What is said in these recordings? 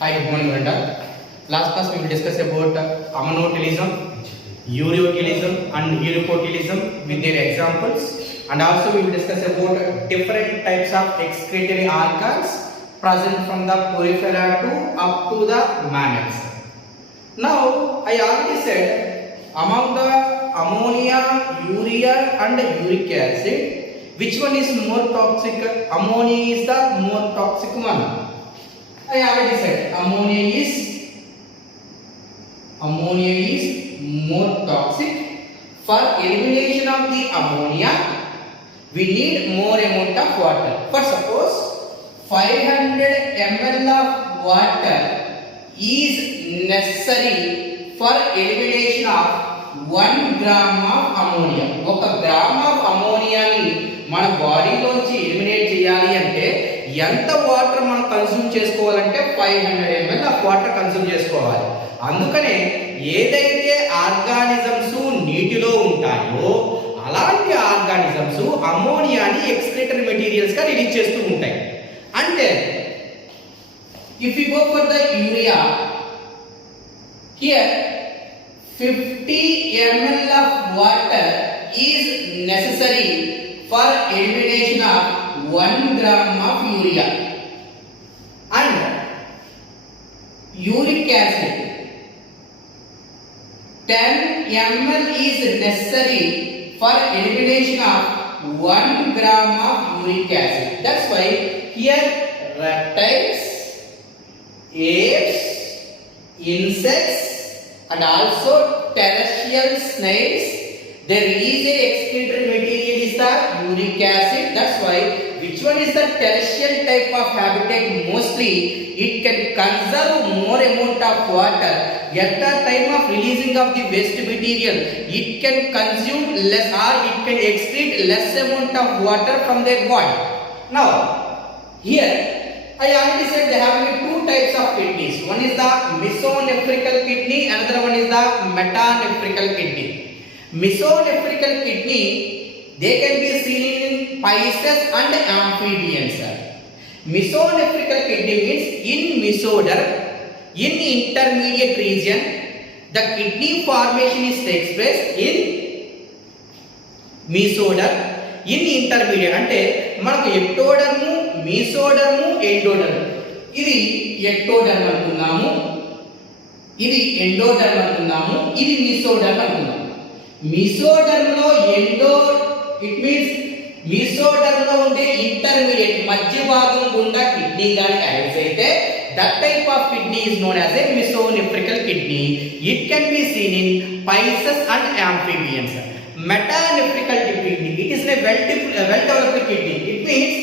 Hi, good morning, Brenda. Last class we will discuss about ammonotelism, ureotelism, and urocotelism with their examples, and also we will discuss about different types of excretory organs present from the porifera to up to the mammals. Now, I already said among the ammonia, urea, and uric acid, which one is more toxic? Ammonia is the more toxic one. I already said ammonia is more toxic. For elimination of the ammonia, we need more amount of water. For suppose 500 ml of water is necessary for elimination of 1 gram of ammonia. 1 gram of ammonia ni మన బాడీలోంచి eliminate చేయాలి అంటే ఎంత water మనం consume చేసుకోవాలంటే 500 ml of water consume చేసుకోవాలి. అందుకనే ఏదైతే organisms నీటిలో ఉంటాయో అలాంటి ఆర్గానిజమ్స్ అమ్మోనియాని ఎక్స్క్రీటరీ మెటీరియల్స్ గా రిలీజ్ చేస్తూ ఉంటాయి. అంటే if we go for the urea, here 50 ml of water is necessary for elimination of 1 gram of urea, and uric acid 10 ml is necessary for elimination of 1 gram of uric acid. That's why here reptiles, apes, insects, and also terrestrial snails, there is a excretory material is the uric acid. That's why which one is the terrestrial type of habitat? Mostly it can conserve more amount of water. At the time of releasing of the waste material, it can consume less or it can excrete less amount of water from their body. Now here I already said they have two types of kidneys. One is the mesonephrical kidney, another one is the metanephrical kidney. Mesonephrical kidney, they can be seen in pisces and amphibians. Mesonephrical kidney means in mesoderm, in intermediate region, the kidney formation is takes place in mesoderm, in intermediate. అంటే మనకు ఎక్టోడర్ము, మీసోడర్ము, endoderm. ఇది ectoderm అనుకున్నాము, ఇది endoderm అనుకున్నాము, ఇది mesoderm అనుకున్నాము. Mesoderm లో it means mesoderm లో ఉండే ఇంటర్మీడియట్ మధ్య భాగం గుండా కిడ్నీ గాని యాక్సెస్ అయితే that type of kidney is known as a mesonephrical kidney. It can be seen in pisces and amphibians. Metanephrical kidney, it is a well developed kidney. It means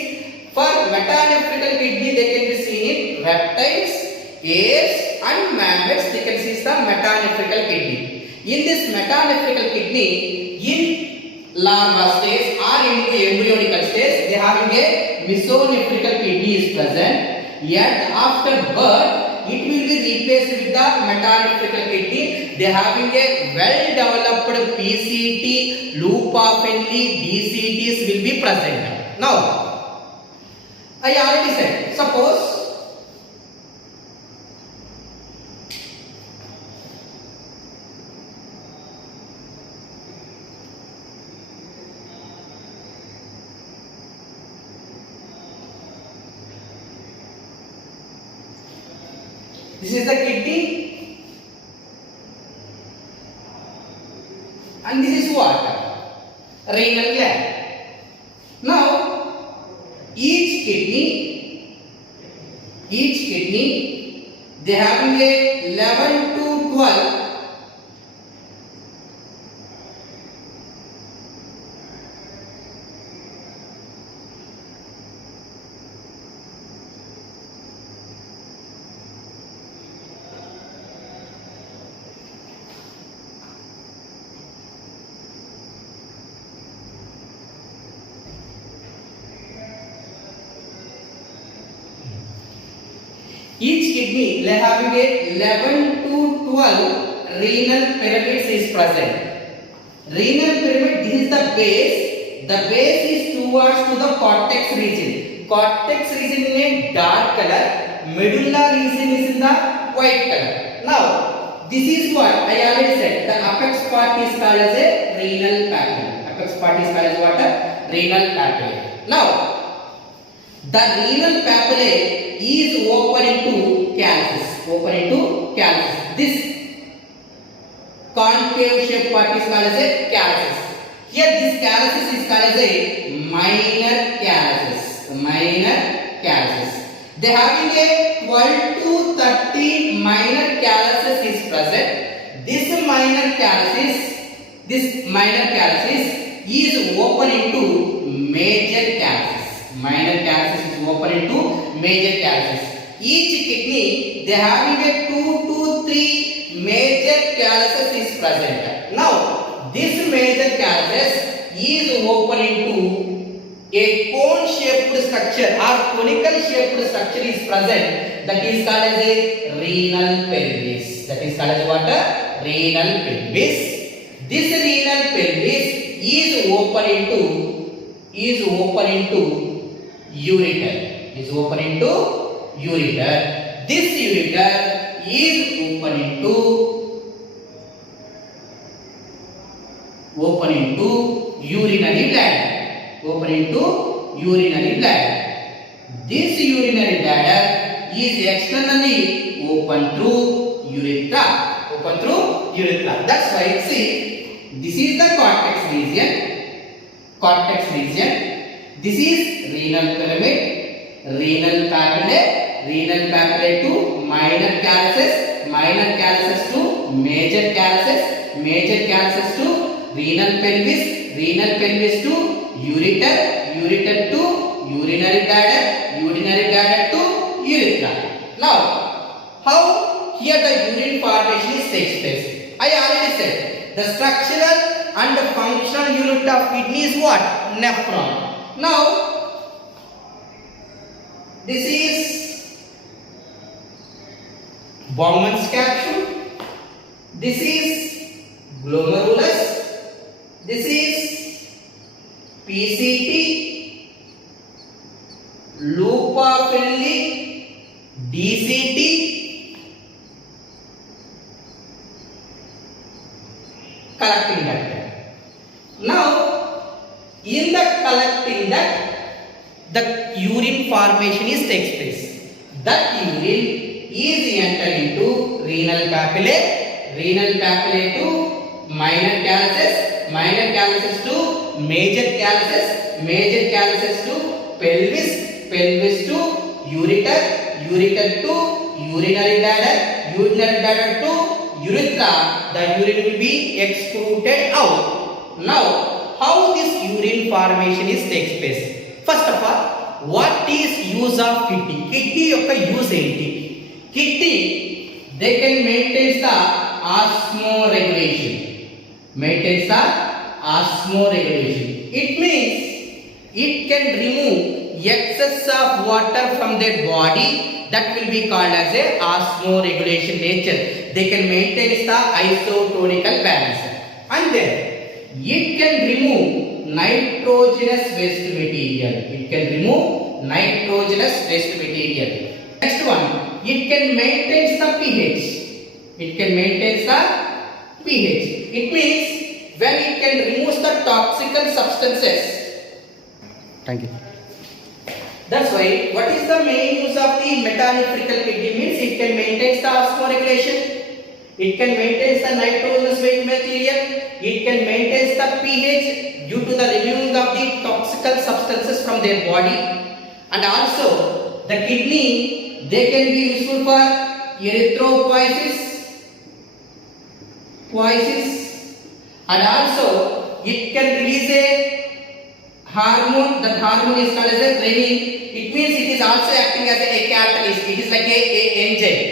for metanephrical kidney they can be seen in reptiles, apes, and mammals. They can see the metanephrical kidney. In this metanephrical kidney, in larva stage or in embryonical stage, they having a mesonephrical kidney is present. Yet after birth, it will be replaced with the metanephrical kidney. They having a well developed PCT, loop of Henle, DCTs will be present. Now, I already said, suppose this is the kidney and this is what? Renal gland. Now each kidney they having a 11 to 12 each kidney having a 11 to 12 renal pyramids is present. Renal pyramid, this is the base. The base is towards to the cortex region. Cortex region in a dark color, medulla region is in the white color. Now this is what I already said, the apex part is called as a renal papilla. Apex part is called as what? Renal papilla. Now the renal papillae is open into calyces. This concave shape part is called as a calyces. Here this calyces is called as a minor calyces. They having a 12 to 30 minor calyces is present. This minor calyces is open into major calyces. Minor calyces is open into major calyces. Each kidney they having a 2 to 3 major calyces is present. Now this major calyces is open into a cone shaped structure or conical shaped structure is present, that is called as a renal pelvis. That is called as what? Renal pelvis. This renal pelvis is open into ureter. This ureter is open into urinary bladder. This urinary bladder is externally open through urethra. That's why see, this is the cortex region. This is renal pyramid, renal papillae to minor calyces to major calyces to renal pelvis to ureter to urinary bladder to urethra. Now how here the urine formation takes place? I already said the structural and the functional unit of kidney is what? Nephron. Now this is Bowman's capsule. This is glomerulus. This is PCT, loop of Henle, DCT, collecting duct. Now in the collecting duct, the urine formation takes place. That urine is entered into renal papillae to minor calyces to major calyces to pelvis to ureter to urinary bladder to urethra. The urine will be excreted out. Now how this urine formation takes place? First of all, what is use of kidney? Kidney యొక్క use ఏంటి? Kidney they can maintain the osmoregulation. It means it can remove excess of water from their body, that will be called as a osmoregulation nature. They can maintain the isotonical balance, and then it can remove nitrogenous waste material. Next one, it can maintain the pH. It means when it can remove the toxic substances. Thank you. That's why what is the main use of the metanephrical kidney? Means it can maintain the osmoregulation, it can maintain the nitrogenous waste material, it can maintain the pH due to the removing of the toxic substances from their body, and also the kidney they can be useful for erythropoiesis, and also it can release a hormone. That hormone is called as a renin. It means it is also acting as a catalyst. It is like a enzyme,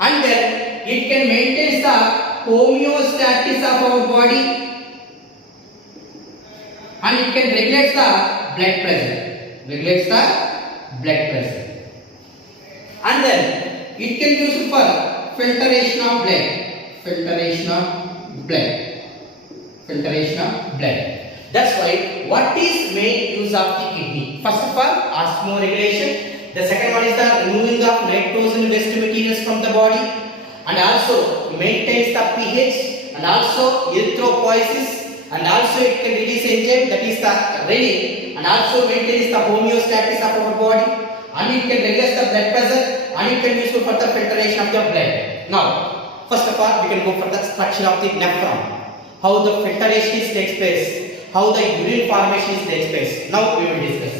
and then it can maintain the homeostasis of our body, and it can regulate the blood pressure. And then it can be used for filtration of blood. That's why what is main use of the kidney? First of all, osmoregulation. The second one is the removing of nitrogen waste materials from the body, and also maintains the pH, and also erythropoiesis, and also it can release enzyme, that is the renin, and also maintains the homeostasis of our body, and it can regulate the blood pressure, and it can be useful for the filtration of the blood. Now, first of all, we can go for the structure of the nephron, how the filtration takes place, how the urine formation takes place. Now we will discuss.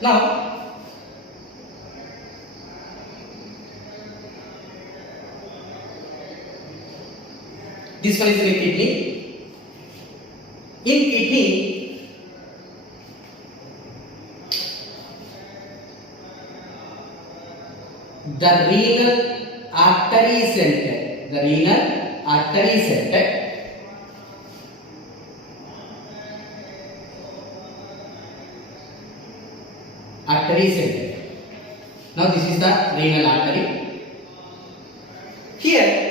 Now, this one is in the kidney. In kidney, the renal artery center, the renal artery center artery center. Now this is the renal artery. Here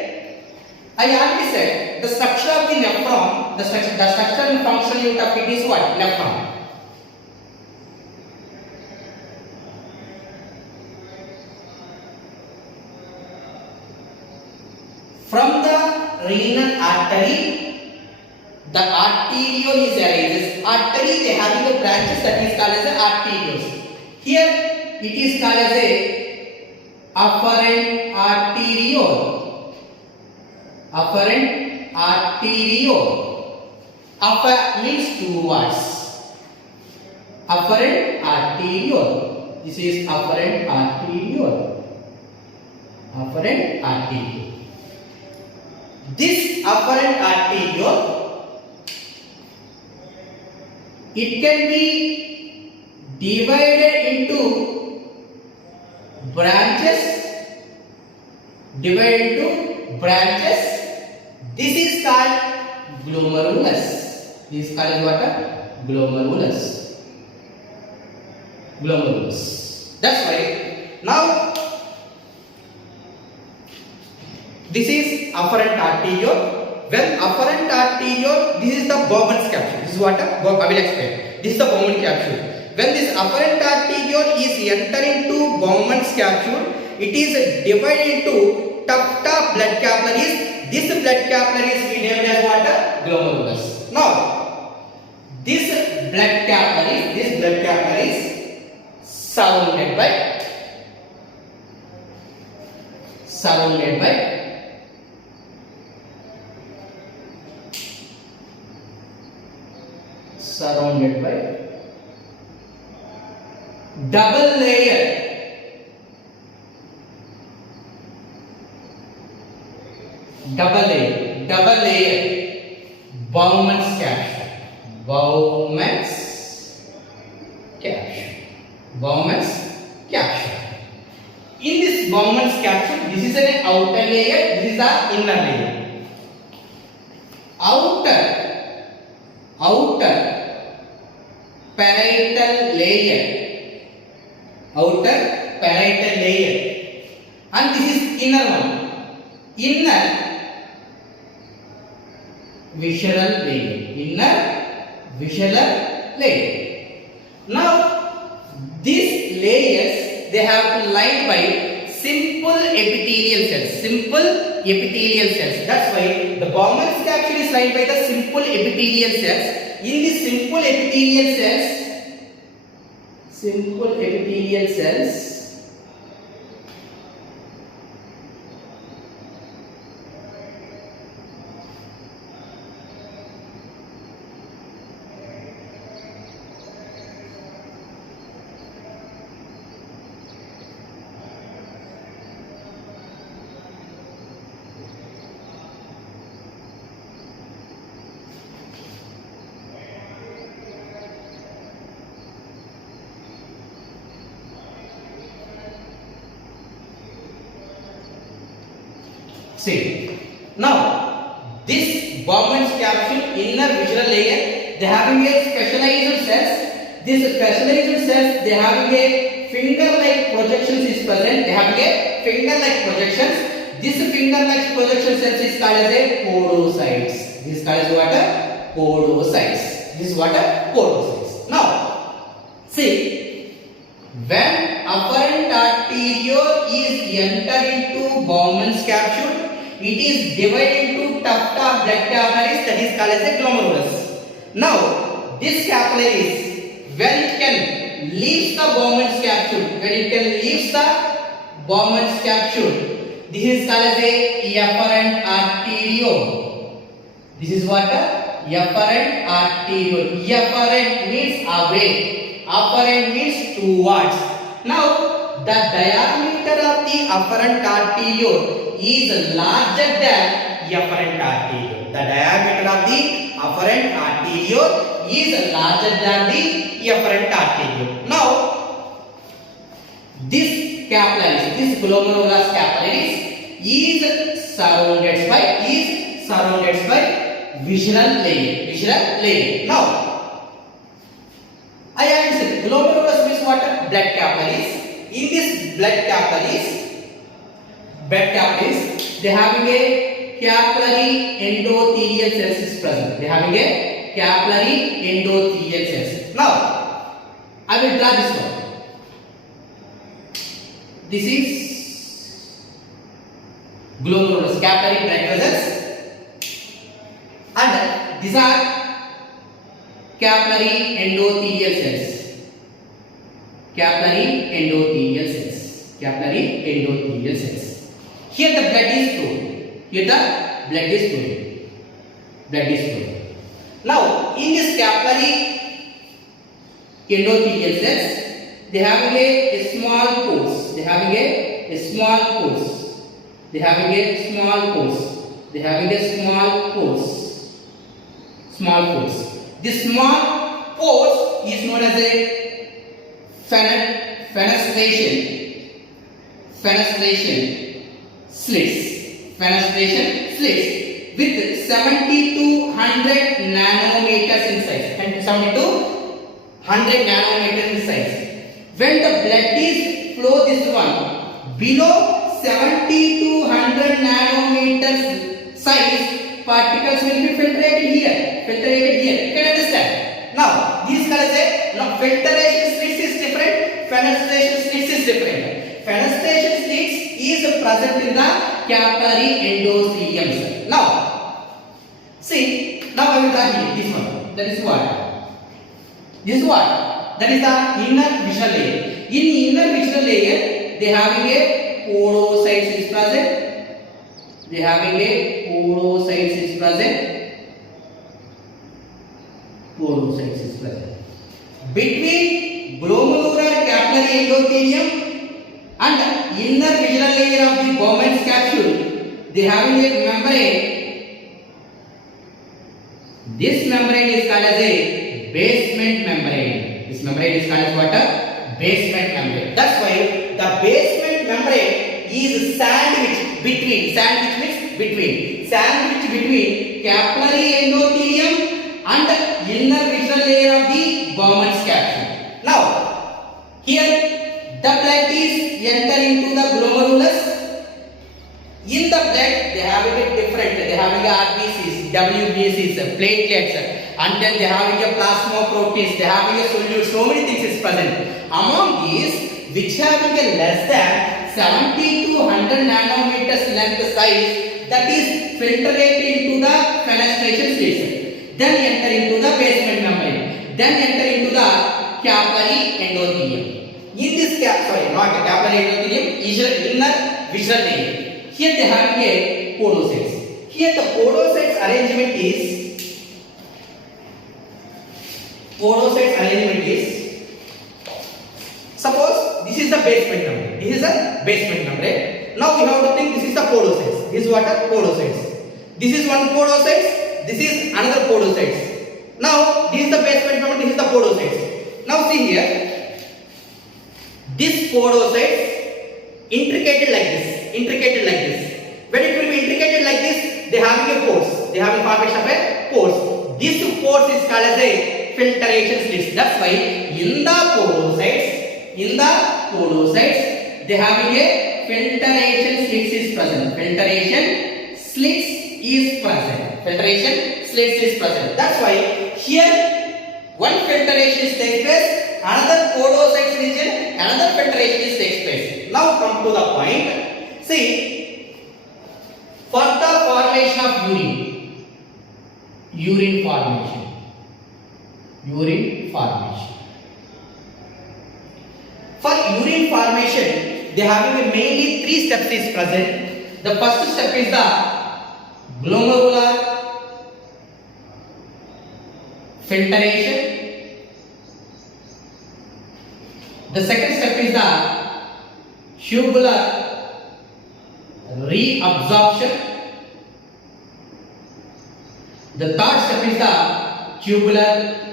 I already said the structure of the nephron, the structure and functional unit of kidney is what? Nephron. From the renal artery, the arteriole is arises. Artery, they have the branches that is called as the arterioles. Here it is called as a afferent arteriole. Afferent arteriole. Affer means two words. Afferent arteriole. This is afferent arteriole. Afferent arteriole. This afferent arteriole, it can be divided into branches. This is called glomerulus. This is called what? Glomerulus. That's why now this is afferent arteriole. When afferent arteriole, this is the Bowman's capsule. This is what I will explain. This is the Bowman capsule. When this afferent arteriole is entering into Bowman's capsule, it is divided into tufta blood capillaries. This blood capillaries we named as what? Glomerulus. Now, this blood capillaries surrounded by double layer Bowman's capsule. In this Bowman's capsule, this is an outer layer, this is the inner layer. Outer parietal layer, and this is inner one. Inner visceral layer. Now these layers, they have been lined by simple epithelial cells. That's why the Bowman's capsule is lined by the simple epithelial cells. In these simple epithelial cells, See, now this Bowman's capsule inner visual layer, they having a specialized cells. This specialized cells, they having a finger-like projections is present. They having a finger-like projections. This finger-like projection cells is called as a podocytes. This is called as what? Podocytes. This is what? Podocytes. Now, see, when afferent arteriole is enter into Bowman's capsule, it is divided into tuft of blood capillaries, that is called as a glomerulus. Now, this capillaries, when it can leave the Bowman's capsule, Bowman's capsule, this is called as a efferent arteriole. This is what? Efferent arteriole. Efferent means away. Afferent means towards. Now, the diameter of the afferent arteriole is larger than efferent arteriole. The diameter of the afferent arteriole is larger than the efferent arteriole. Now, this capillaries, this glomerulus capillaries is surrounded by visual layer. Now, I answer glomerulus means what? Blood capillaries. In this blood capillaries, they having a capillary endothelial cells is present. They having a capillary endothelial cells. Now, I will draw this one. This is glomerulus, capillary blood vessels, and these are capillary endothelial cells. Capillary endothelial cells. Here the blood is flowing. Now, in this capillary endothelial cells, they having a small pores. This small pores is known as a fenestration slits with 70 to 100 nanometers in size. When the blood is flow this one below 70 to 100 nanometers size, particles will be filtrated here. You can understand. Now, these colors say filtration slits is different, fenestration slits is different. Fenestration slits is present in the capillary endothelium. Now, see, now I will draw here this one. That is what? That is the inner visual layer. In inner visual layer, they having a podocytes is present. Between glomerular capillary endothelium and inner visual layer of the Bowman's capsule, they having a membrane. This membrane is called as a basement membrane. This membrane is called as what? Basement membrane. That's why the basement membrane is sandwiched between capillary endothelium and inner visual layer of the Bowman's capsule. Now, here the blood is entering into the glomerulus. In the blood, they having a different. They having a RBCs, WBCs, platelets, and then they having a plasmaproteins. They having a solute. So many things is present. Among these, which having a less than 70 to 100 nanometers length size, that is filtrated into the fenestration slits. Then enter into the basement membrane. Then enter into the capillary endothelium. In this not a capillary endothelium, is inner visual layer. Here they have a podocytes. Here the podocytes arrangement is suppose this is the basement membrane. Now we have to think this is the podocytes. This is what are podocytes. This is one podocytes. This is another podocytes. Now this is the basement membrane. This is the podocytes. Now see here. This podocytes intricated like this. When it will be they having a pores. They having formation of a pores. This pores is called as a filtration slits. That's why in the podocytes, they having a filtration slits is present. Filtration slits is present. Filtration slits is present. That's why here one filtration is takes place, another podocytes region, another filtration is takes place. Now come to the point. See, for the formation of urine formation. For urine formation, they having mainly 3 steps is present. The first step is the glomerular filtration. The second step is the tubular reabsorption. The third step is the tubular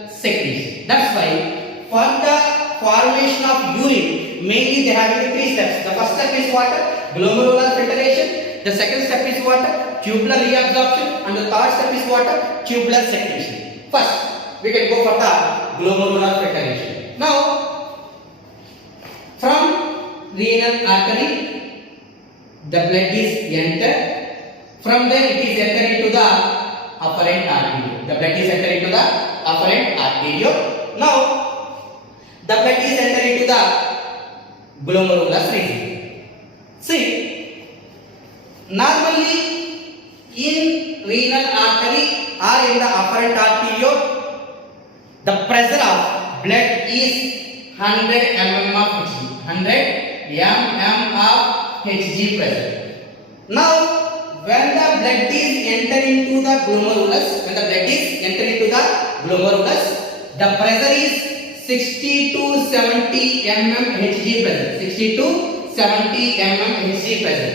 secretion. That's why for the formation of urine, mainly they have 3 steps. The first step is what? Glomerular filtration. The second step is what? Tubular reabsorption. And the third step is what? Tubular secretion. First, we can go for the glomerular filtration. Now, from renal artery, the blood is entered. From there, it is entered into the afferent arteriole. The blood is entered into the afferent arteriole. Now, the blood is entered into the glomerulus region. See, normally in renal artery or in the afferent arteriole, the pressure of blood is 100 mm of Hg. 100 mm of Hg pressure. Now, when the blood is entered into the glomerulus, the pressure is 60 to 70 mm Hg pressure. 60 to 70 mm Hg pressure.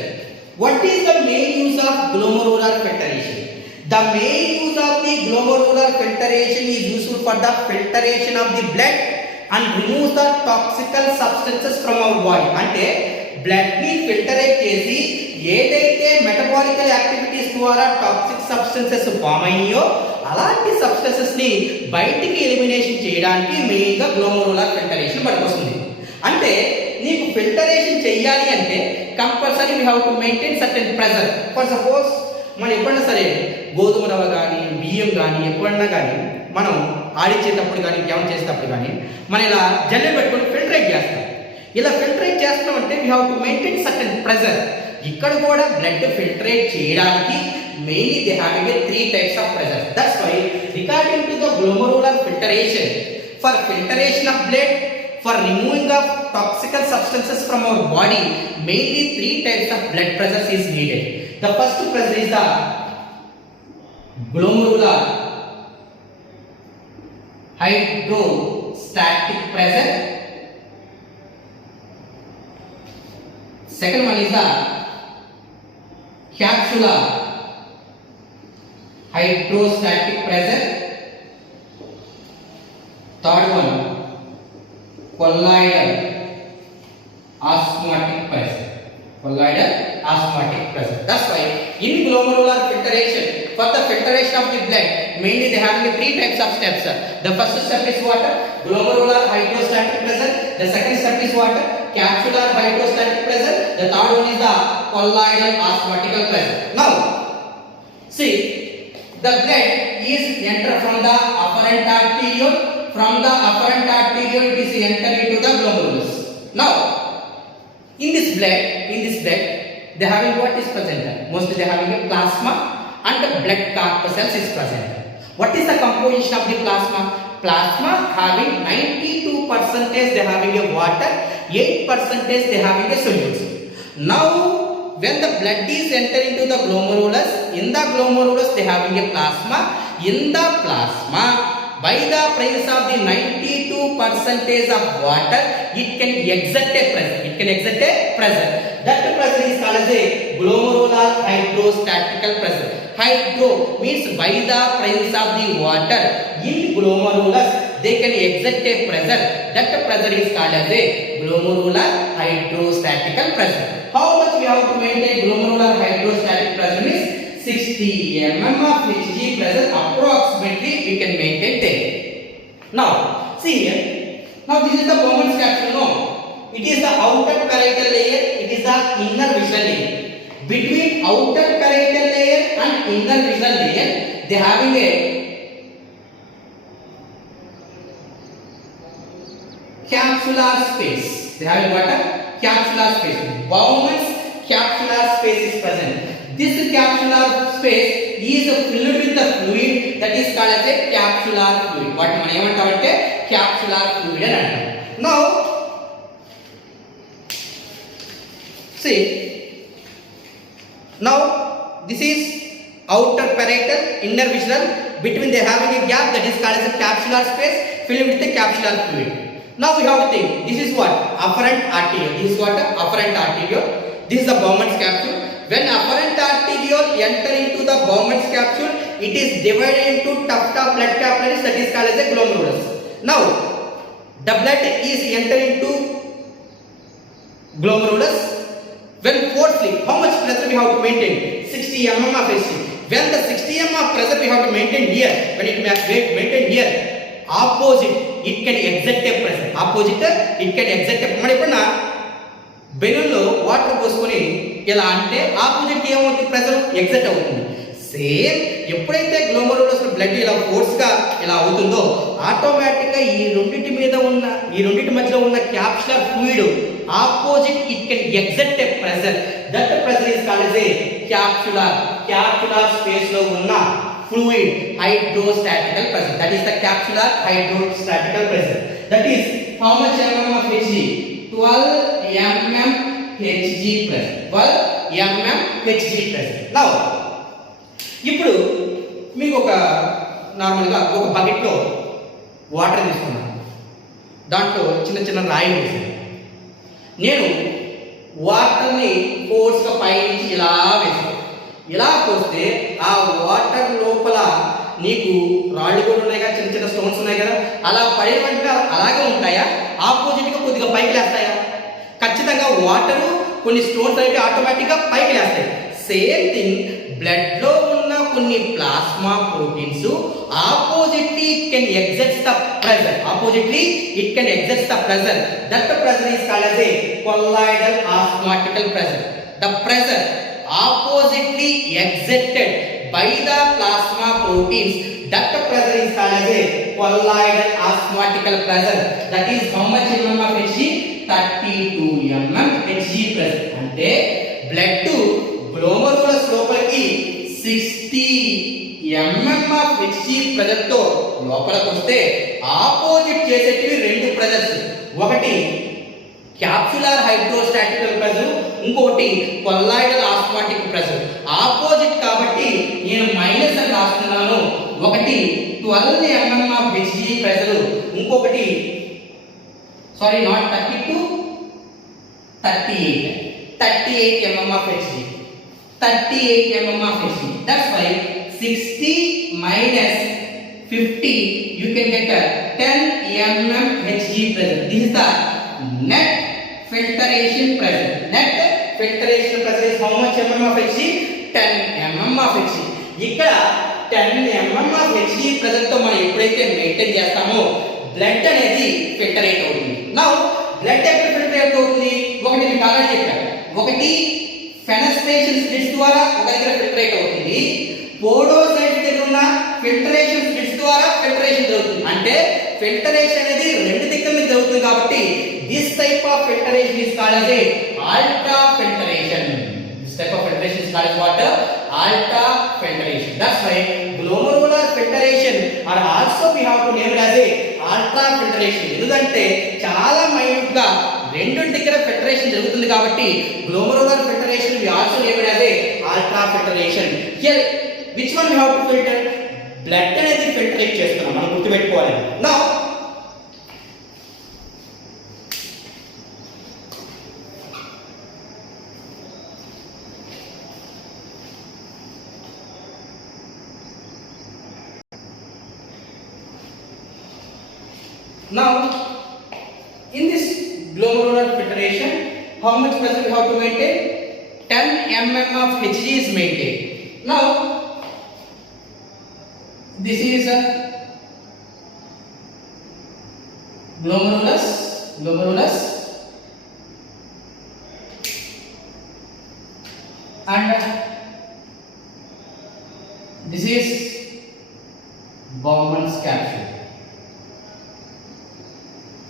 What is the main use of glomerular filtration? The main use of the glomerular filtration is useful for the filtration of the blood and removes the toxical substances from our body. అంటే blood ని filtrate చేసి ఏదైతే metabolical activities ద్వారా toxic substances form అయ్యో అలాంటి substances ని బయటికి elimination చేయడానికి మెయిన్ గా గ్లోమరులర్ ఫిల్టరేషన్ పనికొస్తుంది. అంటే నీకు ఫిల్టరేషన్ చేయాలి అంటే compulsory we have to maintain certain pressure. For suppose మనం ఎప్పుడైనా సరే గోధుమ రవ్వ కానీ బియ్యం కానీ ఎప్పుడన్నా కానీ మనం ఆడించేటప్పుడు కానీ ఏమైనా చేసేటప్పుడు కానీ మనం ఇలా జల్లె పెట్టుకొని ఫిల్టరేట్ చేస్తాం. ఇలా ఫిల్టరేట్ చేస్తాం అంటే we have to maintain certain pressure. ఇక్కడ కూడా బ్లడ్ ఫిల్టరేట్ చేయడానికి mainly they having 3 types of pressure. That's why regarding to the glomerular filtration, for filtration of blood, for removing of toxical substances from our body, mainly 3 types of blood pressure is needed. The first pressure is the glomerular hydrostatic pressure. Second one is the capsular hydrostatic pressure. Third one, colloidal osmotic pressure. That's why in glomerular filtration, for the filtration of the blood, mainly they have 3 types of steps. The first step is what? Glomerular hydrostatic pressure. The second step is what? Capsular hydrostatic pressure. The third one is the colloidal osmotic pressure. Now, see, the blood is entered from the afferent arteriole. From the afferent arteriole, it is entered into the glomerulus. Now, in this blood, they having what is present? Mostly they having a plasma and the blood corpuscles is present. What is the composition of the plasma? Plasma having 92% they having a water, 8% they having a solutes. Now, when the blood is entered into the glomerulus, in the glomerulus they having a plasma. In the plasma, by the presence of the 92% of water, it can exert a pressure. That pressure is called as a glomerular hydrostatical pressure. Hydro means by the presence of the water in glomerulus, they can exert a pressure. That pressure is called as a glomerular hydrostatical pressure. How much we have to maintain glomerular hydrostatic pressure is 60 60 mm of Hg pressure approximately we can maintain there. Now see here, now this is the Bowman's capsule. No, it is the outer parietal layer, it is the inner visual layer. Between outer parietal layer and inner visual layer, they having a capsular space. They have what? A capsular space. Bowman's capsular space is present. This capsular space is filled with the fluid that is called as a capsular fluid. What మనం ఏమంటామంటే capsular fluid అని అంటాం. Now see, now this is outer parietal, inner visual. Between they having a gap that is called as a capsular space filled with the capsular fluid. Now we have to think, this is what? Afferent arteriole. This is what? Afferent arteriole. This is the Bowman's capsule. When afferent arteriole enter into the Bowman's capsule, it is divided into tufta blood capillaries that is called as a glomerulus. Now the blood is enter into glomerulus. When fourthly, how much pressure we have to maintain? 60 mm of Hg. When the 60 mm of pressure we have to maintain here, when it maintain here, opposite it can exert a pressure. Opposite it can exert a. మనం ఎప్పుడన్నా బెలూన్లో water పోసుకొని ఇలా అంటే opposite ఏమవుతుంది? Pressure exert అవుతుంది. Same ఎప్పుడైతే glomerulus blood ఇలా force గా ఇలా అవుతుందో ఆటోమేటిక్ గా ఈ రెండింటి మధ్యలో ఉన్న capsular fluid opposite it can exert A pressure. That pressure is called as a capsular space లో ఉన్న fluid hydrostatical pressure. That is the capsular hydrostatical pressure. That is how much mm of Hg? 12 mm Hg pressure. 12 mm Hg pressure. Now ఇప్పుడు మీకు ఒక నార్మల్గా ఒక బకెట్లో water తీసుకున్నాను, దాంట్లో చిన్న చిన్న రాయిలు వేసాను. నేను వాటర్ని ఫోర్స్గా పైనుంచి ఇలా వేసాను. ఇలా పోస్తే ఆ వాటర్ లోపల నీకు రాళ్ళు కూడా ఉన్నాయి కదా, చిన్న చిన్న స్టోన్స్ ఉన్నాయి కదా, అలా పడిన వెంటనే అలాగే ఉంటాయా? ఆపోజిట్గా కొద్దిగా పైకి లేస్తాయా? ఖచ్చితంగా వాటర్ కొన్ని స్టోన్స్ అయితే ఆటోమేటిక్గా పైకి లేస్తాయి. సేమ్ థింగ్ బ్లడ్ లో ఉన్న కొన్ని plasma proteins oppositely can exert the pressure. That pressure is called as a colloidal osmotic pressure. The pressure oppositely exerted by the plasma proteins, that pressure is called as a colloidal osmotic pressure. That is how much mm of Hg? 32 mm Hg pressure. అంటే blood glomerulus లోపలికి 60 mm of Hg pressure తో లోపలికి వస్తే opposite చేసేటివి రెండు pressures. ఒకటి capsular హైడ్రోస్టాటికల్ pressure, ఇంకొకటి colloidal osmotic pressure. Opposite కాబట్టి నేను మైనస్ అని రాస్తున్నాను. ఒకటి 12 mm ఆఫ్ Hg ప్రెషర్, ఇంకొకటి sorry not 32, 38 mm of Hg. 38 mm of Hg. That's why 60 minus 50 you can get a 10 mm Hg pressure. This is the net filtration pressure. Net filtration pressure is how much mm of Hg? 10 mm of Hg. ఇక్కడ 10 mm of Hg pressure తో మనం ఎప్పుడైతే maintain చేస్తామో blood అనేది filtrate అవుతుంది. Now blood ఎక్కడ filtrate అవుతుంది? ఒకటి మీకు ఆల్రెడీ చెప్పాను. ఒకటి ఫెనస్ట్రేషన్ స్లిట్స్ ద్వారా ఒక దగ్గర ఫిల్టరేట్ అవుతుంది. పోడోసైట్స్ దగ్గర ఉన్న ఫిల్టరేషన్ స్లిట్స్ ద్వారా ఫిల్టరేషన్ జరుగుతుంది. అంటే ఫిల్టరేషన్ అనేది రెండు దగ్గర నుంచి జరుగుతుంది కాబట్టి this type of filtration is called as a ultrafiltration. This type of filtration is called as what? Ultrafiltration. That's why glomerular filtration are also we have to name it as a ultrafiltration. ఎందుకంటే చాలా minute గా రెండు దగ్గర filtration జరుగుతుంది కాబట్టి glomerular filtration we also name it as a ultrafiltration. Here which one we have to filter? Blood అనేది filtrate చేస్తున్నాం, మనం గుర్తుపెట్టుకోవాలి. Now Now, in this glomerular filtration, how much pressure we have to maintain? 10 mm of Hg is maintained. Now, this is glomerulus, and this is Bowman's capsule.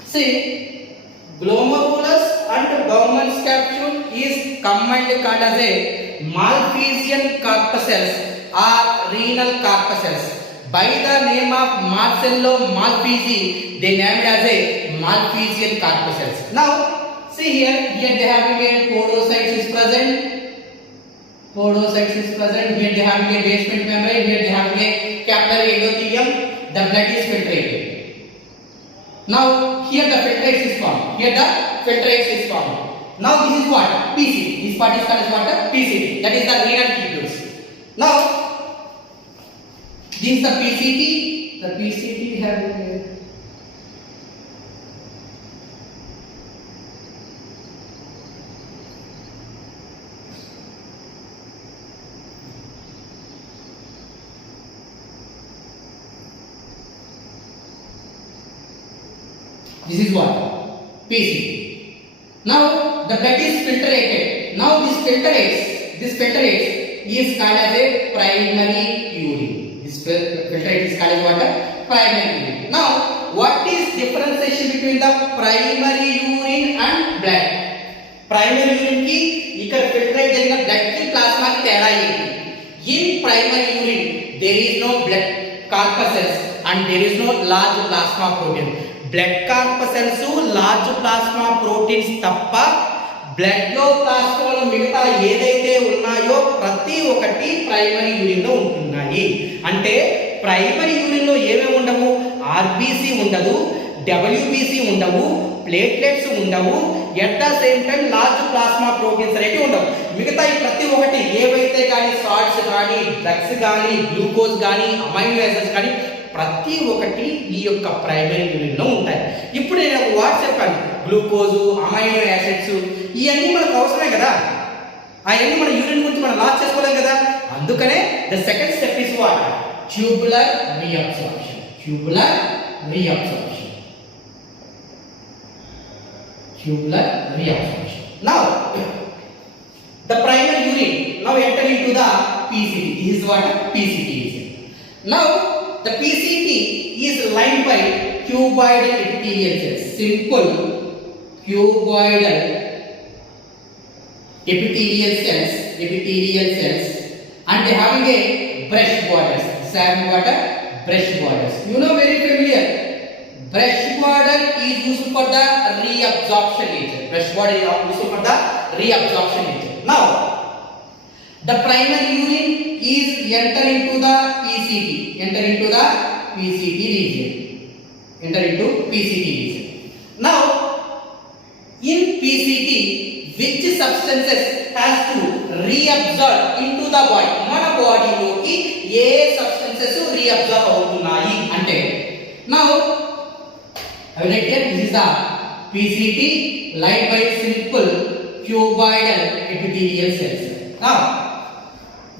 See, glomerulus and Bowman's capsule is combined called as a Malpighian corpuscles or renal corpuscles. By the name of Marcello Malpighi, they named as a Malpighian corpuscles. Now, see here they have a podocytes is present. Podocytes is present. Here they have a basement membrane. Here they have a capillary endothelium. The blood is filtrated. Now, here the filtrates is formed. Now, this is what? PCT. This part is called as what? PCT. That is the renal tubules. Now, this is the PCT. The PCT having a this is what? PCT. Now the blood is filtrated. Now this filtrates is called as a primary urine. This filtrate is called as what? Primary urine. Now what is differentiation between the primary urine and blood? Primary urine की इकर filtrate జరిగిన blood की plasma की తేడా ఏంటి? In primary urine there is no blood corpuscles and there is no large plasma protein. Blood corpuscles large plasma proteins తప్ప blood లో ప్లాస్మాలో మిగతా ఏదైతే ఉన్నాయో ప్రతి ఒక్కటి ప్రైమరీ యూరిన్ లో ఉంటున్నాయి. అంటే ప్రైమరీ యూరిన్ లో ఏమేమి ఉండవు? ఆర్బీసీ ఉండదు, డబ్ల్యూబీసీ ఉండవు, ప్లేట్లెట్స్ ఉండవు, at the same time large plasma proteins అనేవి ఉండవు. మిగతా ఈ ప్రతి ఒక్కటి ఏవైతే కానీ సాల్ట్స్ కానీ డ్రగ్స్ కానీ గ్లూకోజ్ కానీ అమైనో యాసిడ్స్ కానీ ప్రతి ఒక్కటి ఈ యొక్క ప్రైమరీ యూరిన్ లో ఉంటాయి. ఇప్పుడు నేను ఒక వర్డ్ చెప్పాను, గ్లూకోజు, అమైనో యాసిడ్స్, ఇవన్నీ మనకు అవసరమే కదా. అవన్నీ మన యూరిన్ గురించి మనం లాస్ చేసుకోలేం కదా. అందుకనే the second step is what? Tubular reabsorption. Now the primary urine now enter into the PCT. This is what PCT is. Now the PCT is lined by cuboidal epithelial cells. Simple cuboidal epithelial cells, and they having a brush borders. Brush borders. You know, very familiar. Brush border is used for the reabsorption agent. Now, the primary urine is enter into the PCT region. Now, in PCT, which substances has to reabsorb into the body? మన బాడీలోకి ఏ substances reabsorb అవుతున్నాయి అంటే, now I will write here, this is the PCT lined by simple cuboidal epithelial cells. Now,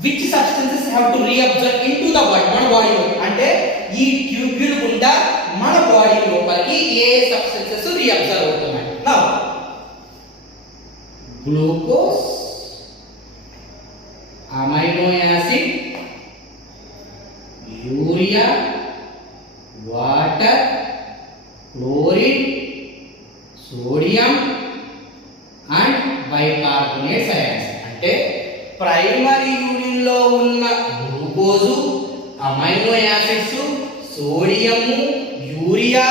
which substances have to reabsorb into the body? మన body అంటే ఈ tubule గుండా మన body లోపలికి ఏ సబ్స్టెన్సెస్ రీఅబ్జర్వ్ అవుతున్నాయి? Now, glucose, amino acid, urea, water, chlorine, sodium and bicarbonates ions. అంటే primary urine లో ఉన్న glucose, amino acids, sodium, urea,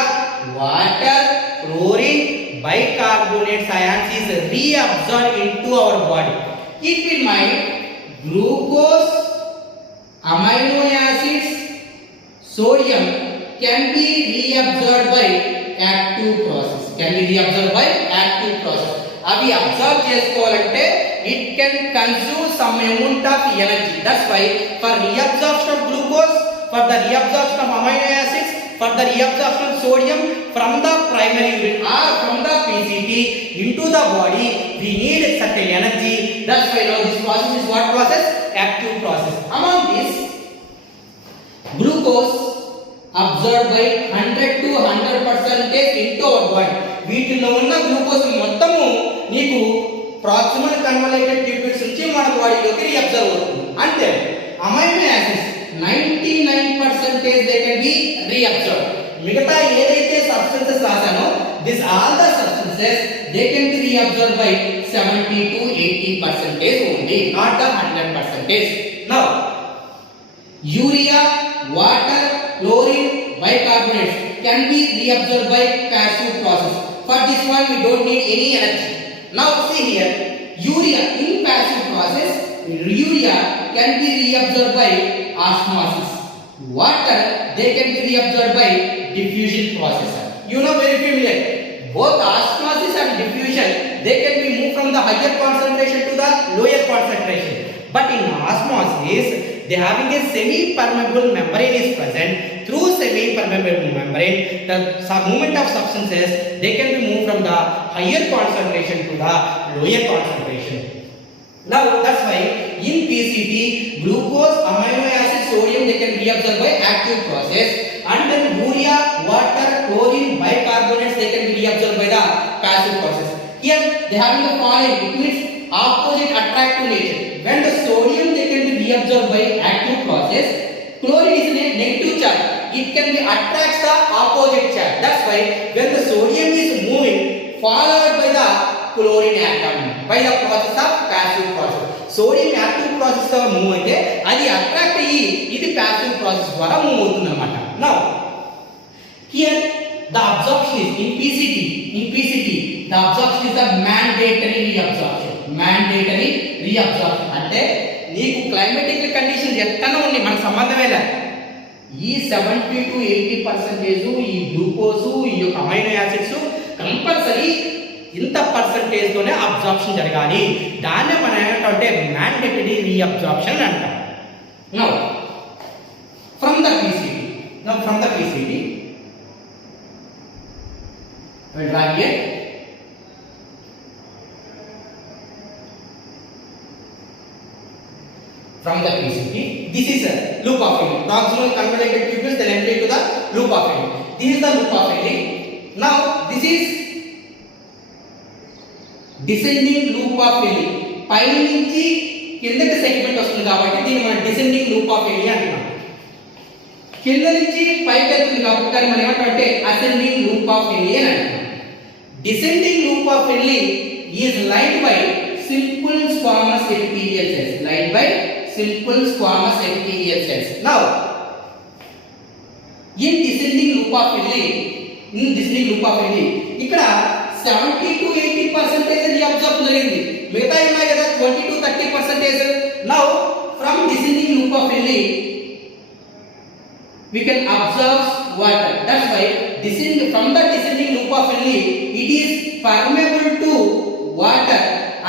water, chlorine, bicarbonate ions is reabsorbed into our body. Keep in mind, glucose, amino acids, sodium can be reabsorbed by active process. అవి observe చేసుకోవాలంటే it can consume some amount of energy. That's why for reabsorption of glucose, for the reabsorption of amino acids, for the reabsorption of sodium from the primary urine or from the PCT into the body, we need certain energy. That's why now this process is what process? Active process. Among this, glucose glucose absorbed by 100 to 100% into our body. వీటిలో ఉన్న glucose మొత్తము నీకు proximal కన్వలేటెడ్ tubules నుంచి మన బాడీలోకి reabsorb అవుతుంది. అంతే amino acids 99% they can be reabsorb. మిగతా ఏదైతే సబ్స్టెన్సెస్ రాసానో this all the substances they can be reabsorb by 70 to 80% only, not the 100%. Now urea, water, chlorine, bicarbonates can be reabsorbed by passive process. For this one we don't need any energy. Now see here, urea in passive process, urea can be reabsorbed by osmosis. Water they can be reabsorbed by diffusion process. You know very familiar. Both osmosis and diffusion they can be moved from the higher concentration to the lower concentration. But in osmosis they having a semi-permeable membrane is present. Through semi-permeable membrane, the movement of substances they can be moved from the higher concentration to the lower concentration. Now that's why in PCT, glucose, amino acid, sodium they can be reabsorbed by active process, and then urea, water, chlorine, bicarbonates they can be reabsorbed by the passive process. Here they having the following, it means opposite attractive nature. When the sodium they can be reabsorbed by active process, chlorine is in a negative charge, it can be attracts the opposite charge. That's why when the sodium is moving followed by the chlorine atom by the process of passive process, sodium active process తో move అయితే అది attract అయ్యి ఇది passive process ద్వారా move అవుతుంది అన్నమాట. Now here the absorption is in PCT the absorption is the mandatory reabsorption. అంటే నీకు క్లైమాటిక్ కండిషన్స్ ఎట్టనో ఉన్నాయి, మనకు సంబంధమే లేదు. ఈ 70 to 80% ఈ గ్లూకోజ్ ఈ యొక్క అమైనో యాసిడ్స్ కంపల్సరీ ఇంత పర్సంటేజ్ తోనే అబ్జార్ప్షన్ జరగాలి. దాన్నే మనం ఏమంటే మ్యాండేటరీ రీఅబ్జార్ప్షన్ అంటాం. Now from the PCT I will draw here. From the PCT, this is a loop of filling. Proximal convoluted tubules then enter into the loop of filling. This is the loop of filling. Now this is descending loop of filling. పై నుంచి కిందకి segment వస్తుంది కాబట్టి దీన్ని మనం descending loop of filling అంటున్నాం. కింద నుంచి పైకి వెళ్తుంది కాబట్టి దాన్ని మనం ఏమంటామంటే అసెండింగ్ లూప్ ఆఫ్ ఫిల్లింగ్ అని అంటున్నాం. Descending loop of filling is lined by simple squamous epithelial cells, lined by simple squamous epithelial cells. Now in descending loop of filling, ఇక్కడ 70 to 80% reabsorb జరిగింది, మిగతా ఉన్నాయి కదా 20 to 30%. Now from descending loop of filling we can absorb water. That's why from the descending loop of filling it is permeable to water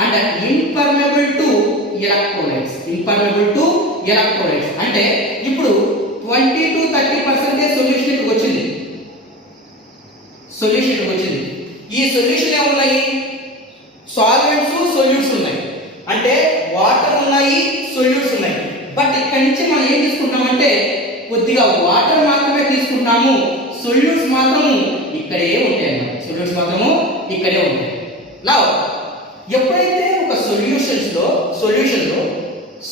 and impermeable to electrolytes. అంటే ఇప్పుడు 20 to 30% solution వచ్చింది. ఈ solution ఏమున్నాయి? Solvents, solutes ఉన్నాయి. అంటే water ఉన్నాయి, solutes ఉన్నాయి. But ఇక్కడ నుంచి మనం ఏం తీసుకుంటామంటే కొద్దిగా వాటర్ మాత్రమే తీసుకుంటాము, సొల్యూట్స్ మాత్రము ఇక్కడే ఉంటాయి అన్నమాట. నా ఎప్పుడైతే ఒక సొల్యూషన్లో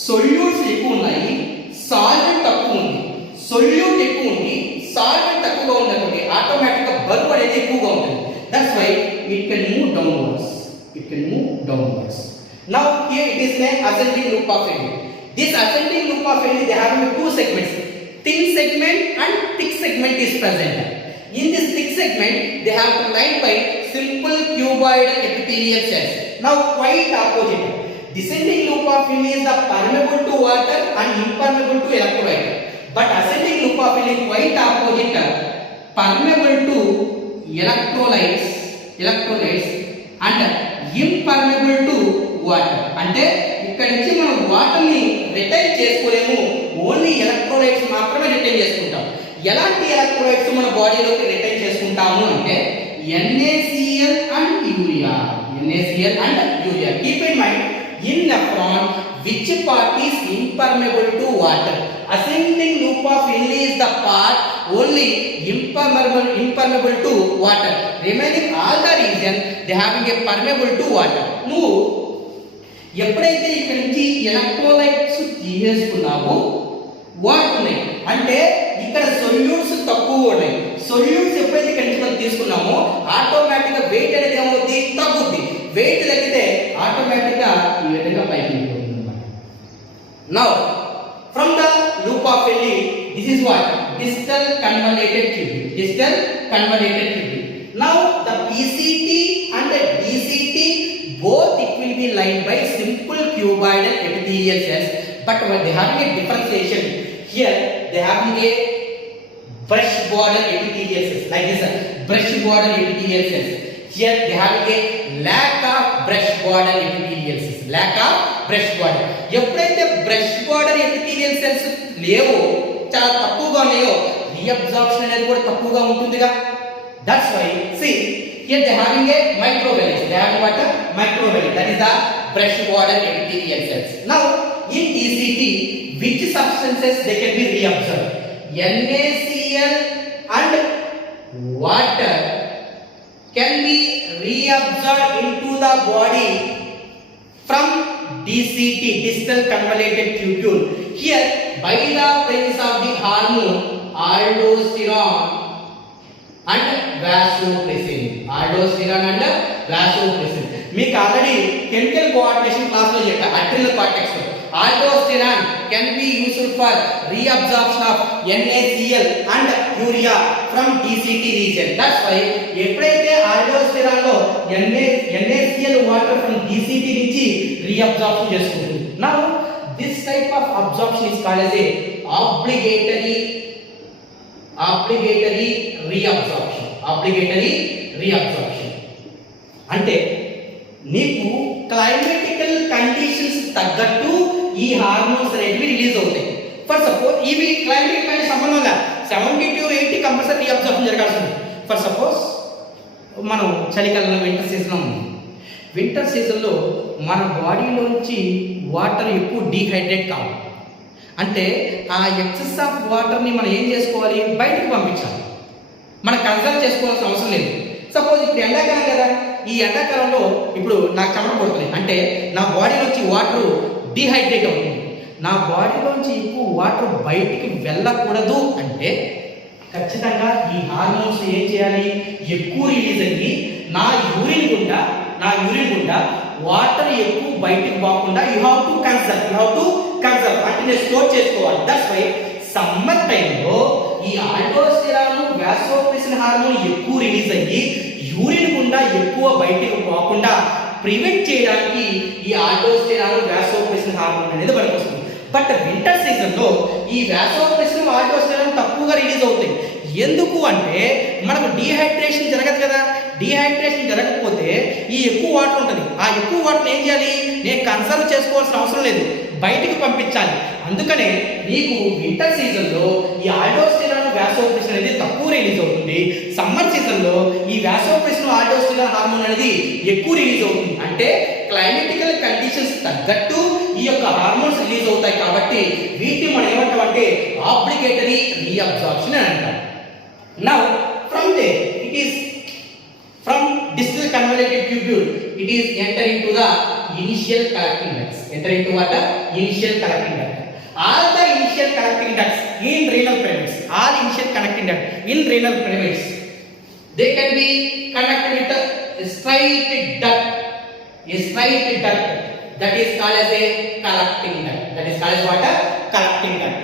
సొల్యూట్స్ ఎక్కువ ఉన్నాయి, సాల్వెంట్ తక్కువ ఉంది, సొల్యూట్ ఎక్కువ ఉంది, సాల్వెంట్ తక్కువగా ఉన్నప్పుడు ఆటోమేటిక్గా బరువు అనేది ఎక్కువగా ఉంటుంది. That's why it can move downwards. Now here it is an ascending loop of filling. This ascending loop of filling they have two segments, thin segment and thick segment is present. In this thick segment they have lined by simple cuboidal epithelial cells. Now quite opposite, descending loop of filling is the permeable to water and impermeable to electrolyte, but ascending loop of filling quite opposite, permeable to electrolytes and impermeable to water. అంటే ఇక్కడ నుంచి మనం water ని retain చేసుకోలేము, only electrolytes మాత్రమే retain చేసుకుంటాం. ఎలాంటి electrolytes మన బాడీలోకి రిటైన్ చేసుకుంటాము అంటే NaCl and urea. Keep in mind, in nephron which which part is impermeable to water. Ascending loop of Henle is the part only impermeable to water. Remaining all the region they having a permeable to water. నువ్వు ఎప్పుడైతే ఇక్కడ నుంచి electrolytes తీసేసుకున్నావో వాడుతున్నాయి అంటే ఇక్కడ solutes తక్కువ ఉన్నాయి. Solutes ఎప్పుడైతే ఇక్కడ నుంచి మనం తీసుకున్నామో ఆటోమేటిక్ గా వెయిట్ అనేది ఏమవుతుంది, తగ్గుద్ది. వెయిట్ తగ్గితే ఆటోమేటిక్ గా ఈ విధంగా పైకి వెళ్ళిపోతుంది అన్నమాట. Now from the loop of Henle, this is what distal convoluted tube. Distal convoluted tube. Now the PCT and the DCT both it will be lined by simple cuboidal epithelial cells, but they having a differentiation. Here they having a brush border epithelial cells like this, brush border epithelial cells. Here they having a lack of brush border epithelial cells. Lack of brush border. ఎప్పుడైతే brush border epithelial cells లేవో, చాలా తక్కువగా ఉన్నాయో, reabsorption అనేది కూడా తక్కువగా ఉంటుందిగా. That's why see here they having a microvillus. They have what? Microvillus. That is the brush border epithelial cells. Now in DCT, which substances they can be reabsorbed? NaCl and water can be reabsorbed into the body from DCT, distal convoluted tubule. Here by the presence of the hormone aldosterone and vasopressin. Aldosterone and vasopressin. మీకు already chemical coordination class లో చెప్పా, adrenal cortex లో aldosterone can be used for reabsorption of NaCl and urea from DCT region. That's why ఎప్పుడైతే aldosterone లో NaCl water from DCT నుంచి reabsorption చేసుకుంటుంది. Now this type of absorption is called as a obligatory reabsorption. Obligatory reabsorption అంటే నీకు climatical conditions తగ్గట్టు ఈ hormones అనేవి release అవుతాయి. ఫర్ సపోజ్ ఇవి క్లైమేటిక్ కండిషన్ సంబంధం లేదు, 70 to 80 కంపల్సరీ రీఅబ్జార్ప్షన్ జరగాల్సింది. ఫర్ సపోజ్ మనం చలికాలంలో వింటర్ సీజన్లో ఉంది. వింటర్ సీజన్లో మన బాడీలోంచి వాటర్ ఎక్కువ డీహైడ్రేట్ కావాలి అంటే ఆ ఎక్సెస్ ఆఫ్ వాటర్ని మనం ఏం చేసుకోవాలి, బయటకు పంపించాలి. మనం కన్సర్వ్ చేసుకోవాల్సిన అవసరం లేదు. సపోజ్ ఇప్పుడు ఎండాకాలం కదా, ఈ ఎండాకాలంలో ఇప్పుడు నాకు చెమట పడుతుంది అంటే నా బాడీలోంచి వాటర్ డీహైడ్రేట్ అవుతుంది. నా బాడీలోంచి ఎక్కువ వాటర్ బయటికి వెళ్ళకూడదు అంటే ఖచ్చితంగా ఈ హార్మోన్స్ ఏం చేయాలి, ఎక్కువ రిలీజ్ అయ్యి నా యూరిన్ గుండా వాటర్ ఎక్కువ బయటికి పోకుండా యూ హ్యావ్ టు కన్సర్వ్ అంటే నేను స్టోర్ చేసుకోవాలి. దట్స్ వై సమ్మర్ టైంలో ఈ ఆల్డోస్టెరాన్ వాసోప్రెసిన్ హార్మోన్ ఎక్కువ రిలీజ్ అయ్యి యూరిన్ గుండా ఎక్కువ బయటికి పోకుండా ప్రివెంట్ చేయడానికి ఈ ఆల్డోస్టెరాన్ వాసోప్రెసిన్ హార్మోన్ అనేది పనికొస్తుంది. బట్ వింటర్ సీజన్లో ఈ వాసోప్రెసిన్ ఆల్డోస్టెరాన్ తక్కువగా రిలీజ్ అవుతాయి. ఎందుకు అంటే మనకు డీహైడ్రేషన్ జరగదు కదా. డీహైడ్రేషన్ జరగకపోతే ఈ ఎక్కువ వాటర్ ఉంటుంది. ఆ ఎక్కువ వాటర్ ఏం చేయాలి, నేను కన్సర్వ్ చేసుకోవాల్సిన అవసరం లేదు, బయటికి పంపించాలి. అందుకనే నీకు వింటర్ సీజన్లో ఈ ఆల్డోస్టెరాన్ వాసోప్రెసిన్ అనేది తక్కువ రిలీజ్ అవుతుంది. సమ్మర్ సీజన్లో ఈ వాసోప్రెసిన్ ఆల్డోస్టెరాన్ హార్మోన్ అనేది ఎక్కువ రిలీజ్ అవుతుంది. అంటే క్లైమేటికల్ కండిషన్స్ తగ్గట్టు ఈ యొక్క హార్మోన్స్ రిలీజ్ అవుతాయి. కాబట్టి వీటిని మనం ఏమంటాం అంటే ఆబ్లిగేటరీ రీఅబ్జార్ప్షన్ అని అంటాం. Now from there it is from distal convoluted tubule it is enter into the initial collecting ducts. Enter into what? Initial collecting duct. All the initial collecting ducts in renal pyramids, all initial collecting ducts in renal pyramids, they can be connected with a straight duct. A straight duct that is called as a collecting duct. That is called as what? Collecting duct.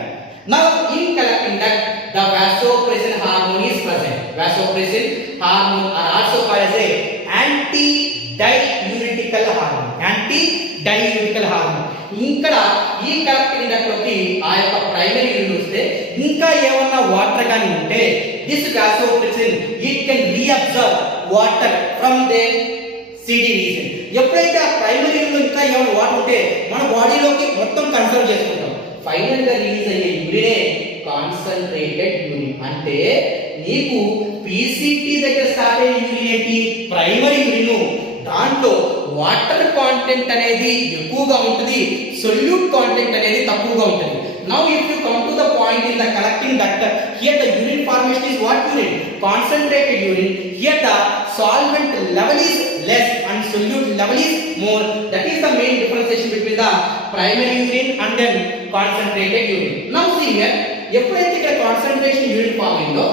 Now in collecting duct the vasopressin hormone is present. Vasopressin hormone are also called as a anti-diuretical hormone. Anti-diuretical hormone. ఇక్కడ ఈ collecting duct లోకి ఆ యొక్క primary urine వస్తే ఇంకా ఏమన్నా water గాని ఉంటే this vasopressin it can reabsorb water from the CD region. ఎప్పుడైతే ఆ ప్రైమరీ యూరిన్ లో ఇంకా ఏమైనా వాటర్ ఉంటే మన బాడీలోకి మొత్తం కన్సర్వ్ చేసుకుంటాం. ఫైనల్ గా రిలీజ్ అయ్యే యూరినే కాన్సంట్రేటెడ్ యూరిన్. అంటే నీకు పీసీటీ దగ్గర స్టార్ట్ అయ్యే యూరిన్ ఏంటి, ప్రైమరీ యూరిన్. దాంట్లో వాటర్ కాంటెంట్ అనేది ఎక్కువగా ఉంటుంది, సొల్యూట్ కాంటెంట్ అనేది తక్కువగా ఉంటుంది. Now if you come to the point in the collecting that here the urine formation is what urine? Concentrated urine. Here the solvent level is less and solute level is more. That is the main differentiation between the primary urine and then concentrated urine. Now see here, ఎప్పుడైతే ఇక్కడ concentration urine form అయిందో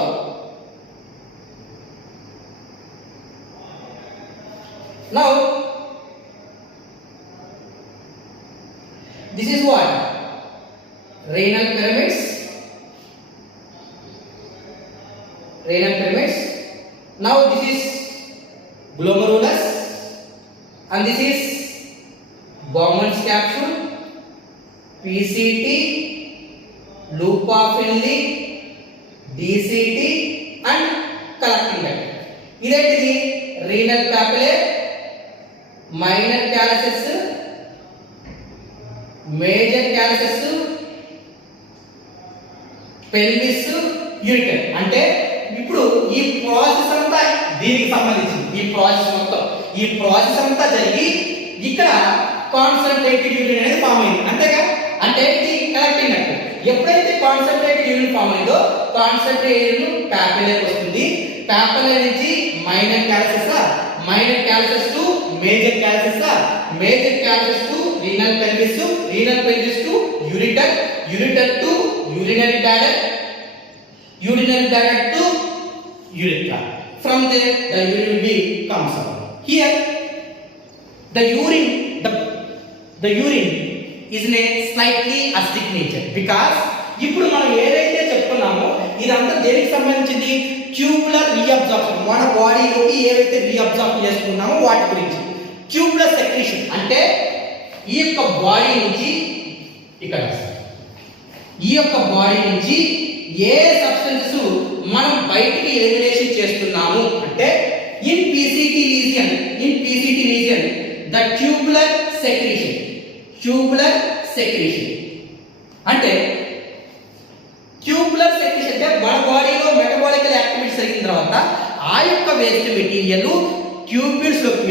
now this is what renal pyramids. Now this is glomerulus and this is Bowman's capsule, PCT, loop of Henle, DCT and collecting duct. ఇదేంటిది renal papillae, minor calyces, major calyces, pelvis, ureter. అంటే ఇప్పుడు ఈ process అంతా దీనికి సంబంధించింది. ఈ process అంతా జరిగి ఇక్కడ కాన్సంట్రేటెడ్ యూరిన్ అనేది ఫామ్ అయింది. అంతేగా, అంటే ఇది కలెక్టింగ్ అంటే ఎప్పుడైతే కాన్సంట్రేటెడ్ యూరిన్ ఫామ్ అయిందో కాన్సంట్రేటెడ్ యూరిన్ పాపిలేకి వస్తుంది. పాపిలే నుంచి minor calyces to major calyces to renal pelvis to ureter to urinary bladder to urethra. From there the urine will be comes out. Here the urine is in a slightly acidic nature because ఇప్పుడు మనం ఏదైతే చెప్పుకున్నామో ఇదంతా దేనికి సంబంధించింది? Tubular reabsorption. మన బాడీలోకి ఏవైతే reabsorb చేసుకున్నామో వాటి గురించి. ట్యూబులర్ సెక్రీషన్ అంటే ఈ యొక్క బాడీ నుంచి ఏ సబ్స్టెన్సెస్ మనం బయటికి ఎలిమినేషన్ చేస్తున్నాము అంటే in PCT region the tubular secretion అంటే ట్యూబులర్ సెక్రీషన్ అంటే మన బాడీలో మెటబాలికల్ యాక్టివిటీస్ జరిగిన తర్వాత ఆ యొక్క వేస్ట్ మెటీరియల్ ట్యూబ్యూల్స్ లోకి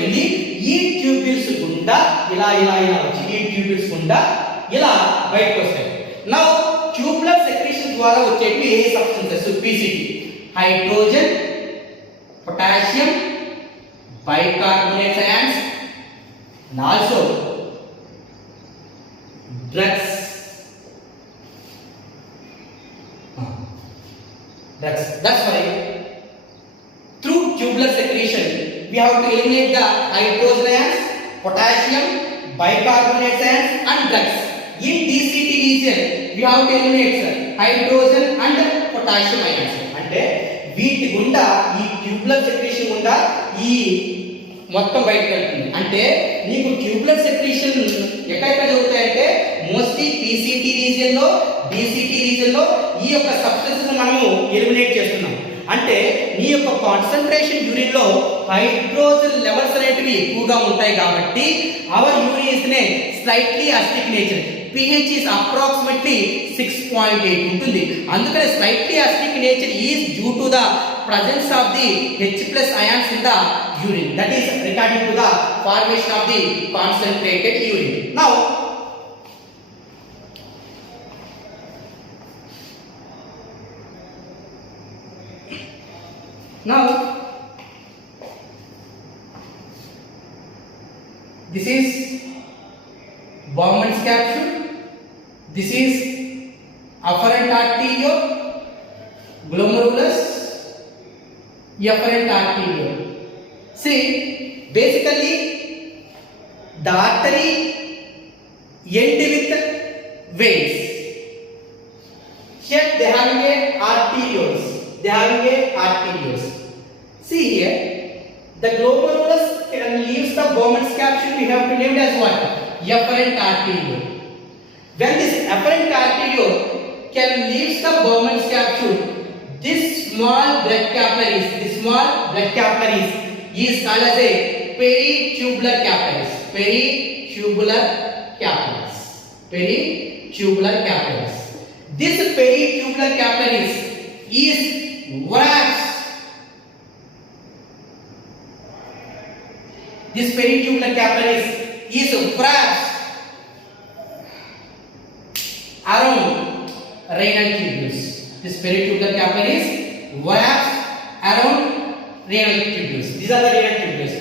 వెళ్ళి ఈ ట్యూబ్యూల్స్ గుండా ఇలా వచ్చి ఈ ట్యూబ్యూల్స్ గుండా ఇలా బయటకు వస్తాయి. నౌ ట్యూబులర్ సెక్రీషన్ ద్వారా వచ్చేవి ఏ substances? PCT, hydrogen, potassium, bicarbonate ions and also drugs. That's why through tubular secretion we have to eliminate the hydrogen ions, potassium, bicarbonate ions and drugs. In DCT region we have to eliminate hydrogen and potassium ions. అంటే వీటి గుండా ఈ tubular secretion గుండా ఈ మొత్తం బయటకు వెళ్తుంది. అంటే నీకు ట్యూబులర్ సెక్రీషన్ ఎక్కడెక్కడ జరుగుతాయంటే మోస్ట్లీ పీసీటీ రీజియన్ లో, డీసీటీ రీజియన్ లో ఈ యొక్క సబ్స్టెన్సెస్ మనము ఎలిమినేట్ చేస్తున్నాం. అంటే నీ యొక్క కాన్సంట్రేషన్ యూరిన్ లో హైడ్రోజన్ లెవెల్స్ అనేటివి ఎక్కువగా ఉంటాయి కాబట్టి అవర్ యూరిన్ ఇస్ నే slightly acidic nature. pH is approximately 6.8 ఉంటుంది. అందుకనే slightly acidic nature is due to the presence of the H+ ions in the urine. That is regarding to the formation of the concentrated urine. Now this is Bowman's capsule. This is afferent arteriole, glomerulus, efferent arteriole. See, basically the artery end with veins. Here they having a arterioles. See here, the glomerulus can leaves the Bowman's capsule. We have to name it as what? Efferent arteriole. When this efferent arteriole can leaves the Bowman's capsule, this small blood capillaries is called as a peritubular capillaries. This peritubular capillaries is wax This peritubular capillaries is wrapped around renal tubules. This peritubular capillaries wraps around renal tubules. These are the renal tubules.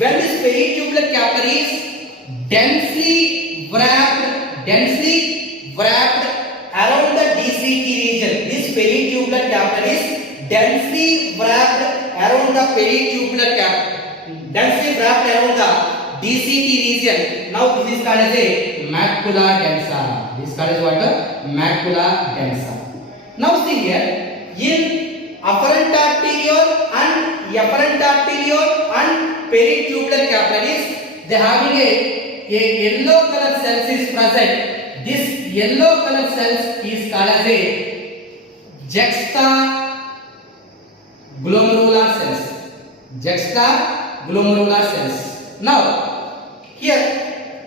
When this peritubular capillaries densely wrapped around the DCT region. This peritubular capillaries densely wrapped around the DCT region. Now this is called as a macula densa. This is called as what? Macula densa. Now see here, in afferent arteriole and peritubular capillaries, they having a yellow color cells is present. This yellow color cells is called as a juxtaglomerular cells. Juxtaglomerular cells. Now here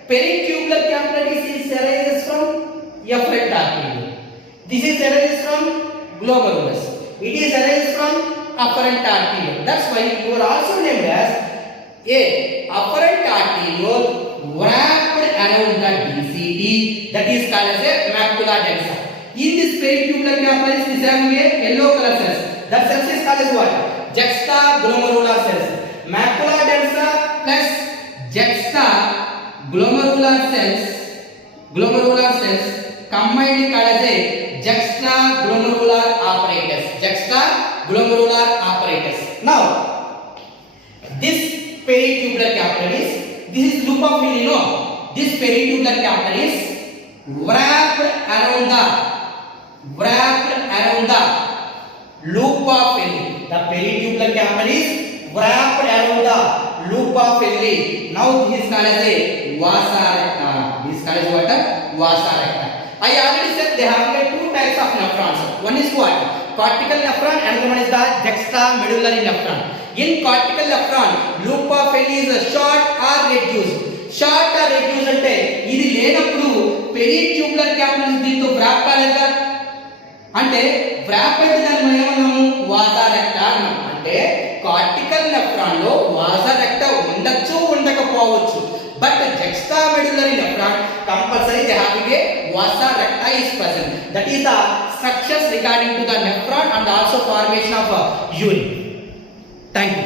peritubular capillaries is arises from efferent arteriole. This is arises from glomerulus. It is arises from afferent arteriole. That's why you are also named as a afferent arteriole wrapped around the DCT, that is called as a macula densa. In this peritubular capillaries is having a yellow color cells. That cells is called as what? Juxtaglomerular cells. Macula densa plus juxtaglomerular cells combined called as a juxtaglomerular apparatus. Now this peritubular capillaries, this is loop of Villi, no? This peritubular capillaries wrapped around the loop of Villi. The peritubular capillaries wrapped around the loop of Villi. Now this is called as a vasa recta. This is called as what? Vasa recta. I already said they have two types of nephrons. One is what? Cortical nephron, and another one is the juxtamedullary nephron. In cortical nephron, loop of Villi is short or reduced. Short or reduced అంటే ఇది లేనప్పుడు peritubular capillaries దీంతో wrap కాలేదా? అంటే wrap అయితే దాన్ని మనం ఏమన్నాము? వాసా రెక్టా అన్నాం. అంటే కార్టికల్ నెఫ్రాన్ లో వాసా రెక్టా ఉండొచ్చు ఉండకపోవచ్చు. But juxtamedullary nephron compulsory they having a vasa recta is present. That is the structures regarding to the nephron and also formation of urine. Thank you.